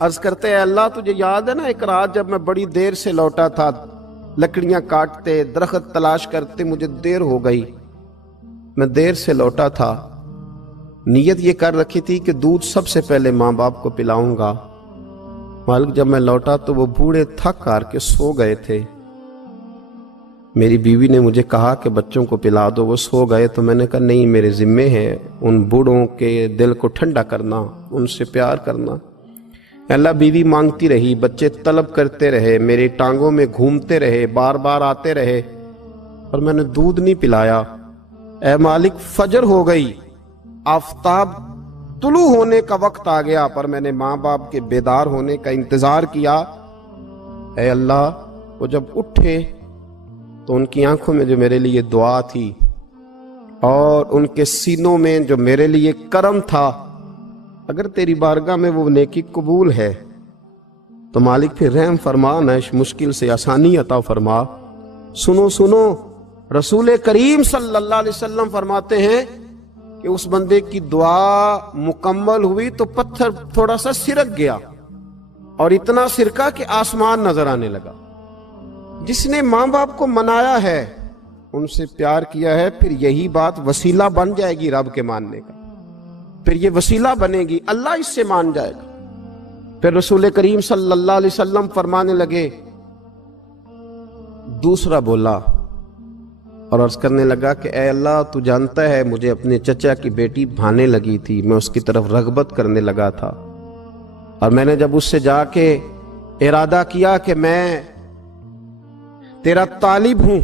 عرض کرتے ہیں اللہ تجھے یاد ہے نا ایک رات جب میں بڑی دیر سے لوٹا تھا، لکڑیاں کاٹتے درخت تلاش کرتے مجھے دیر ہو گئی، میں دیر سے لوٹا تھا، نیت یہ کر رکھی تھی کہ دودھ سب سے پہلے ماں باپ کو پلاؤں گا۔ مالک جب میں لوٹا تو وہ بوڑھے تھک ہار کے سو گئے تھے۔ میری بیوی نے مجھے کہا کہ بچوں کو پلا دو، وہ سو گئے، تو میں نے کہا نہیں، میرے ذمے ہے ان بوڑھوں کے دل کو ٹھنڈا کرنا، ان سے پیار کرنا۔ اللہ بیوی مانگتی رہی، بچے طلب کرتے رہے، میری ٹانگوں میں گھومتے رہے، بار بار آتے رہے، اور میں نے دودھ نہیں پلایا۔ اے مالک فجر ہو گئی، آفتاب طلوع ہونے کا وقت آ گیا، پر میں نے ماں باپ کے بیدار ہونے کا انتظار کیا۔ اے اللہ وہ جب اٹھے تو ان کی آنکھوں میں جو میرے لیے دعا تھی اور ان کے سینوں میں جو میرے لیے کرم تھا، اگر تیری بارگاہ میں وہ نیکی قبول ہے تو مالک پھر رحم فرما، نہ اس مشکل سے آسانی عطا فرما۔ سنو سنو، رسول کریم صلی اللہ علیہ وسلم فرماتے ہیں کہ اس بندے کی دعا مکمل ہوئی تو پتھر تھوڑا سا سرک گیا، اور اتنا سرکا کہ آسمان نظر آنے لگا۔ جس نے ماں باپ کو منایا ہے، ان سے پیار کیا ہے، پھر یہی بات وسیلہ بن جائے گی رب کے ماننے کا، پھر یہ وسیلہ بنے گی، اللہ اس سے مان جائے گا۔ پھر رسول کریم صلی اللہ علیہ وسلم فرمانے لگے، دوسرا بولا اور عرض کرنے لگا کہ اے اللہ تو جانتا ہے مجھے اپنے چچا کی بیٹی بھانے لگی تھی، میں اس کی طرف رغبت کرنے لگا تھا، اور میں نے جب اس سے جا کے ارادہ کیا کہ میں تیرا طالب ہوں،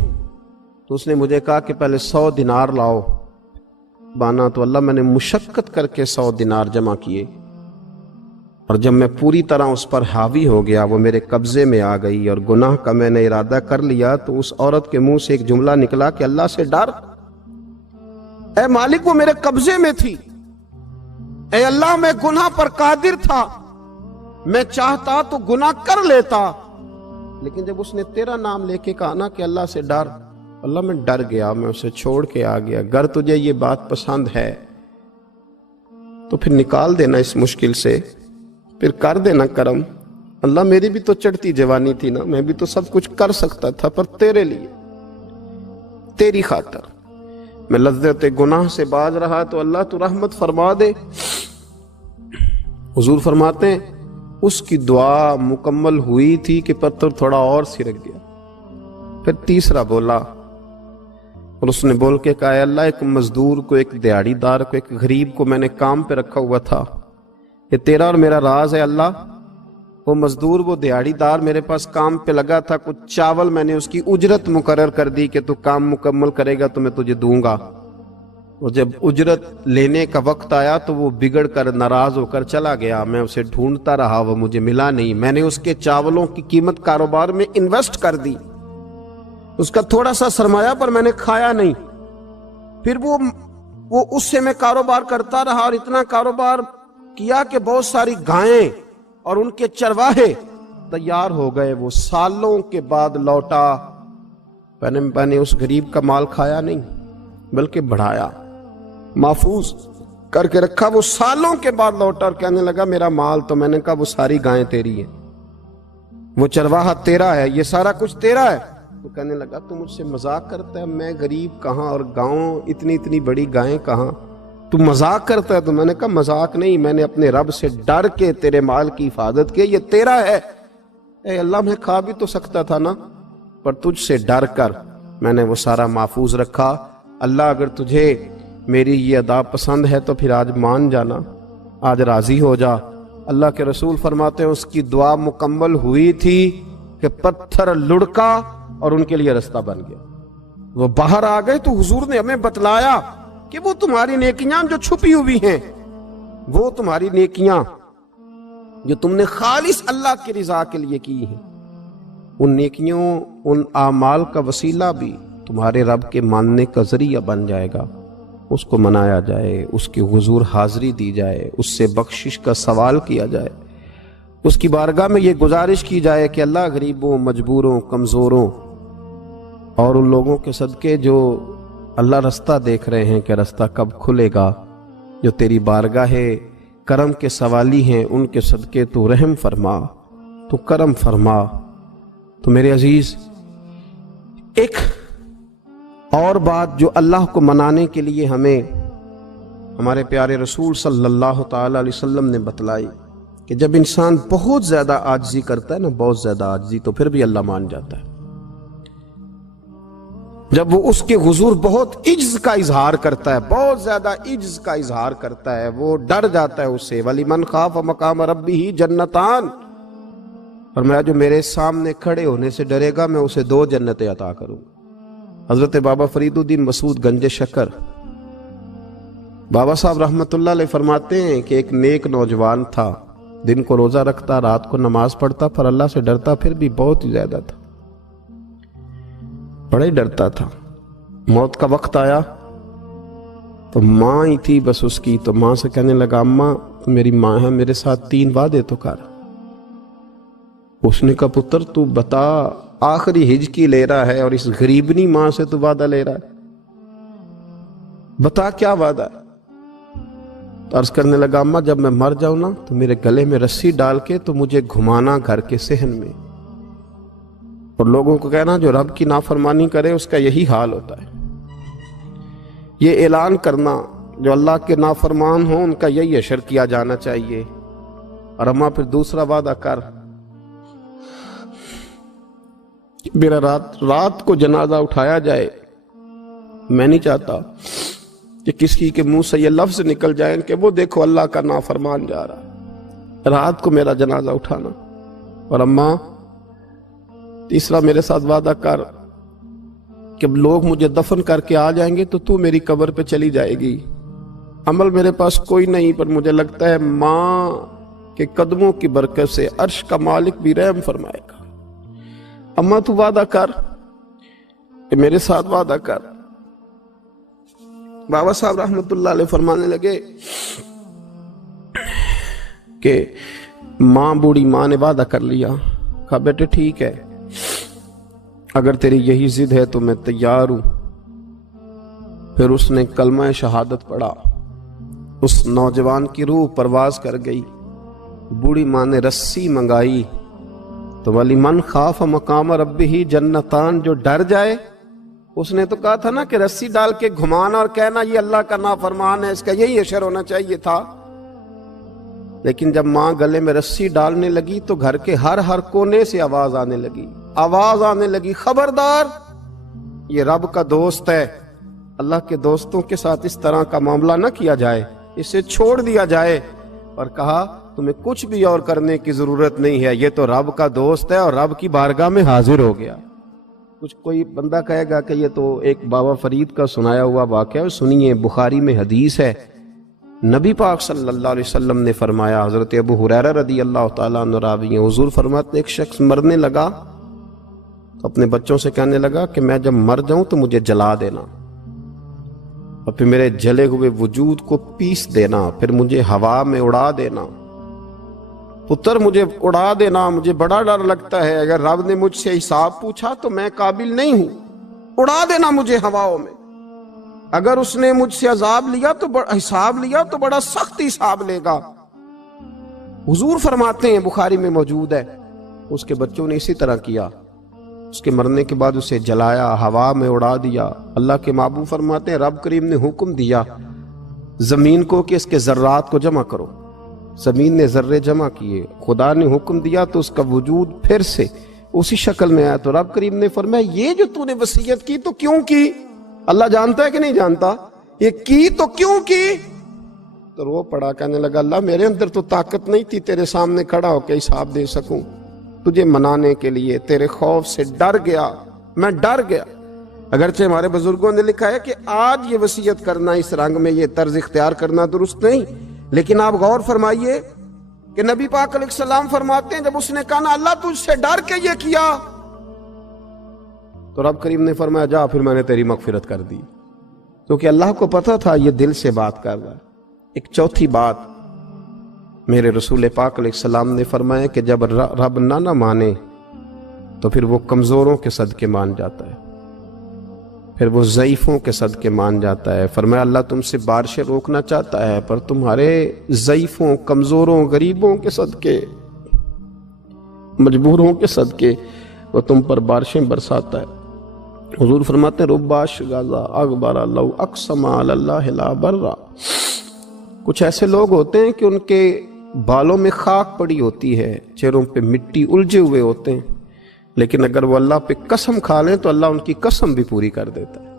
تو اس نے مجھے کہا کہ پہلے 100 دینار لاؤ بانا، تو اللہ میں نے مشقت کر کے 100 دینار جمع کیے، اور جب میں پوری طرح اس پر حاوی ہو گیا، وہ میرے قبضے میں آ گئی اور گناہ کا میں نے ارادہ کر لیا، تو اس عورت کے منہ سے ایک جملہ نکلا کہ اللہ سے ڈر، اے مالک وہ میرے قبضے میں تھی، اے اللہ میں گناہ پر قادر تھا، میں چاہتا تو گناہ کر لیتا، لیکن جب اس نے تیرا نام لے کے کہا نا کہ اللہ سے ڈر، اللہ میں ڈر گیا، میں اسے چھوڑ کے آ گیا۔ اگر تجھے یہ بات پسند ہے تو پھر نکال دینا اس مشکل سے، پھر کر دینا کرم۔ اللہ میری بھی تو چڑھتی جوانی تھی نا، میں بھی تو سب کچھ کر سکتا تھا، پر تیرے لیے، تیری خاطر میں لذت گناہ سے باز رہا، تو اللہ تو رحمت فرما دے۔ حضور فرماتے ہیں اس کی دعا مکمل ہوئی تھی کہ پتھر تھوڑا اور سرک گیا۔ پھر تیسرا بولا اور اس نے بول کے کہا، اے اللہ ایک مزدور کو، ایک دیہڑی دار کو، ایک غریب کو میں نے کام پہ رکھا ہوا تھا، یہ تیرا اور میرا راز ہے اللہ۔ وہ مزدور، وہ دیہڑی دار میرے پاس کام پہ لگا تھا، کچھ چاول میں نے اس کی اجرت مقرر کر دی کہ تو کام مکمل کرے گا تو میں تجھے دوں گا، اور جب اجرت لینے کا وقت آیا تو وہ بگڑ کر ناراض ہو کر چلا گیا، میں اسے ڈھونڈتا رہا، وہ مجھے ملا نہیں، میں نے اس کے چاولوں کی قیمت کاروبار میں انویسٹ کر دی، اس کا تھوڑا سا سرمایہ پر میں نے کھایا نہیں، پھر وہ اس سے میں کاروبار کرتا رہا، اور اتنا کاروبار کیا کہ بہت ساری گائیں اور ان کے چرواہے تیار ہو گئے، وہ سالوں کے بعد لوٹا، میں نے اس غریب کا مال کھایا نہیں بلکہ بڑھایا، محفوظ کر کے رکھا، وہ سالوں کے بعد لوٹا اور کہنے لگا میرا مال، تو میں نے کہا وہ ساری گائیں تیری ہیں، وہ چرواہا تیرا ہے، یہ سارا کچھ تیرا ہے۔ تو کہنے لگا تو مجھ سے مذاق کرتا ہے، میں غریب کہاں اور گاؤں اتنی بڑی گائیں کہاں، تو مذاق کرتا ہے؟ تو میں نے کہا مذاق نہیں، میں نے اپنے رب سے ڈر کے تیرے مال کی حفاظت کی، یہ تیرا ہے۔ اے اللہ میں کھا بھی تو سکتا تھا نا، پر تجھ سے ڈر کر میں نے وہ سارا محفوظ رکھا۔ اللہ اگر تجھے میری یہ ادا پسند ہے تو پھر آج مان جانا، آج راضی ہو جا۔ اللہ کے رسول فرماتے ہیں اس کی دعا مکمل ہوئی تھی کہ پتھر لڑکا اور ان کے لیے رستہ بن گیا، وہ باہر آ گئے۔ تو حضور نے ہمیں بتلایا کہ وہ تمہاری نیکیاں جو چھپی ہوئی ہیں، وہ تمہاری نیکیاں جو تم نے خالص اللہ کی رضا کے لیے کی ہیں، ان نیکیوں، ان اعمال کا وسیلہ بھی تمہارے رب کے ماننے کا ذریعہ بن جائے گا، اس کو منایا جائے، اس کی حضور حاضری دی جائے، اس سے بخشش کا سوال کیا جائے، اس کی بارگاہ میں یہ گزارش کی جائے کہ اللہ غریبوں، مجبوروں، کمزوروں اور ان لوگوں کے صدقے جو اللہ رستہ دیکھ رہے ہیں کہ رستہ کب کھلے گا، جو تیری بارگاہ کرم کے سوالی ہیں ان کے صدقے تو رحم فرما، تو کرم فرما۔ تو میرے عزیز، ایک اور بات جو اللہ کو منانے کے لیے ہمیں ہمارے پیارے رسول صلی اللہ تعالی علیہ وسلم نے بتلائی کہ جب انسان بہت زیادہ عاجزی کرتا ہے نا، بہت زیادہ عاجزی، تو پھر بھی اللہ مان جاتا ہے۔ جب وہ اس کے حضور بہت عجز کا اظہار کرتا ہے، بہت زیادہ عجز کا اظہار کرتا ہے، وہ ڈر جاتا ہے اس سے۔ وَلِمَنْ خَافَ مَقَامَ رَبِّهِ جَنَّتَانِ، فرمایا جو میرے سامنے کھڑے ہونے سے ڈرے گا میں اسے 2 جنتیں عطا کروں۔ حضرت بابا فرید الدین مسعود گنج شکر بابا صاحب رحمت اللہ علیہ فرماتے ہیں کہ ایک نیک نوجوان تھا، دن کو روزہ رکھتا، رات کو نماز پڑھتا، پر اللہ سے ڈرتا پھر بھی بہت ہی زیادہ تھا، بڑا ہی ڈرتا تھا۔ موت کا وقت آیا تو ماں ہی تھی بس اس کی، تو ماں سے کہنے لگا اماں تو میری ماں ہے، میرے ساتھ 3 وعدے تو کر۔ اس نے کہا پتر تو بتا، آخری ہج کی لے رہا ہے اور اس غریبنی ماں سے تو وعدہ لے رہا ہے، بتا کیا وعدہ ہے؟ تو عرض کرنے لگا اماں جب میں مر جاؤں نا تو میرے گلے میں رسی ڈال کے تو مجھے گھمانا گھر کے صحن میں، اور لوگوں کو کہنا جو رب کی نافرمانی کرے اس کا یہی حال ہوتا ہے۔ یہ اعلان کرنا جو اللہ کے نافرمان ہوں ان کا یہی حشر کیا جانا چاہیے۔ اور اماں پھر دوسرا وعدہ کر، میرا رات کو جنازہ اٹھایا جائے، میں نہیں چاہتا کہ کسی کے منہ سے یہ لفظ نکل جائیں کہ وہ دیکھو اللہ کا نافرمان جا رہا ہے، رات کو میرا جنازہ اٹھانا۔ اور اماں تیسرا میرے ساتھ وعدہ کر کہ لوگ مجھے دفن کر کے آ جائیں گے تو میری قبر پہ چلی جائے گی، عمل میرے پاس کوئی نہیں، پر مجھے لگتا ہے ماں کے قدموں کی برکت سے عرش کا مالک بھی رحم فرمائے گا۔ اماں تو وعدہ کر کہ میرے ساتھ وعدہ کر۔ بابا صاحب رحمت اللہ علیہ فرمانے لگے کہ ماں، بوڑھی ماں نے وعدہ کر لیا، کہا بیٹے ٹھیک ہے، اگر تیری یہی ضد ہے تو میں تیار ہوں۔ پھر اس نے کلمہ شہادت پڑھا، اس نوجوان کی روح پرواز کر گئی۔ بوڑھی ماں نے رسی منگائی تو وَلِمَنْ خَافَ مَقَامَ رَبِّهِ جَنَّتَانِ، جو ڈر جائے، اس نے تو کہا تھا نا کہ رسی ڈال کے گھمانا اور کہنا یہ اللہ کا نافرمان ہے، اس کا یہی حشر ہونا چاہیے تھا۔ لیکن جب ماں گلے میں رسی ڈالنے لگی تو گھر کے ہر کونے سے آواز آنے لگی، خبردار یہ رب کا دوست ہے، اللہ کے دوستوں کے ساتھ اس طرح کا معاملہ نہ کیا جائے، اسے چھوڑ دیا جائے۔ اور کہا تمہیں کچھ بھی اور کرنے کی ضرورت نہیں ہے، یہ تو رب کا دوست ہے اور رب کی بارگاہ میں حاضر ہو گیا۔ کچھ کوئی بندہ کہے گا کہ یہ تو ایک بابا فرید کا سنایا ہوا واقعہ ہے، سنیے، بخاری میں حدیث ہے، نبی پاک صلی اللہ علیہ وسلم نے فرمایا، حضرت ابو ہریرہ رضی اللہ تعالیٰ عنہ راوی ہیں، حضور فرماتے ایک شخص مرنے لگا تو اپنے بچوں سے کہنے لگا کہ میں جب مر جاؤں تو مجھے جلا دینا، اور پھر میرے جلے ہوئے وجود کو پیس دینا، پھر مجھے ہوا میں اڑا دینا، پتر مجھے اڑا دینا، مجھے بڑا ڈر لگتا ہے، اگر رب نے مجھ سے حساب پوچھا تو میں قابل نہیں ہوں، اڑا دینا مجھے ہواؤں میں، اگر اس نے مجھ سے عذاب لیا تو حساب لیا تو بڑا سخت حساب لے گا۔ حضور فرماتے ہیں، بخاری میں موجود ہے، اس کے بچوں نے اسی طرح کیا، اس کے مرنے کے بعد اسے جلایا، ہوا میں اڑا دیا۔ اللہ کے محبوب فرماتے ہیں رب کریم نے حکم دیا زمین کو کہ اس کے ذرات کو جمع کرو، زمین نے ذرے جمع کیے، خدا نے حکم دیا تو اس کا وجود پھر سے اسی شکل میں آیا۔ تو رب کریم نے فرمایا یہ جو تو نے وصیت کی تو کیوں کی؟ اللہ جانتا ہے کہ نہیں جانتا؟ یہ کی تو کیوں کی؟ تو وہ پڑا، کہنے لگا اللہ میرے اندر تو طاقت نہیں تھی تیرے سامنے کھڑا ہو کے حساب دے سکوں، تجھے منانے کے لیے تیرے خوف سے ڈر گیا، میں ڈر گیا۔ اگرچہ ہمارے بزرگوں نے لکھا ہے کہ آج یہ وصیت کرنا، اس رنگ میں یہ طرز اختیار کرنا درست نہیں، لیکن آپ غور فرمائیے کہ نبی پاک علیہ السلام فرماتے ہیں جب اس نے کہا نا اللہ تجھ سے ڈر کے یہ کیا، تو رب کریم نے فرمایا جا پھر میں نے تیری مغفرت کر دی، کیونکہ اللہ کو پتا تھا یہ دل سے بات کر رہا ہے۔ ایک چوتھی بات میرے رسول پاک علیہ السلام نے فرمایا کہ جب رب نہ مانے تو پھر وہ کمزوروں کے صدقے مان جاتا ہے۔ پھر وہ ضعیفوں کے صدقے مان جاتا ہے۔ فرمایا اللہ تم سے بارشیں روکنا چاہتا ہے، پر تمہارے ضعیفوں، کمزوروں، غریبوں کے صدقے، مجبوروں کے صدقے وہ تم پر بارشیں برساتا ہے۔ حضور فرماتے ہیں رباش غازہ اغبر لو اقسم علی اللہ لا برا۔ کچھ ایسے لوگ ہوتے ہیں کہ ان کے بالوں میں خاک پڑی ہوتی ہے، چہروں پہ مٹی الجھے ہوئے ہوتے ہیں، لیکن اگر وہ اللہ پہ قسم کھا لیں تو اللہ ان کی قسم بھی پوری کر دیتا ہے۔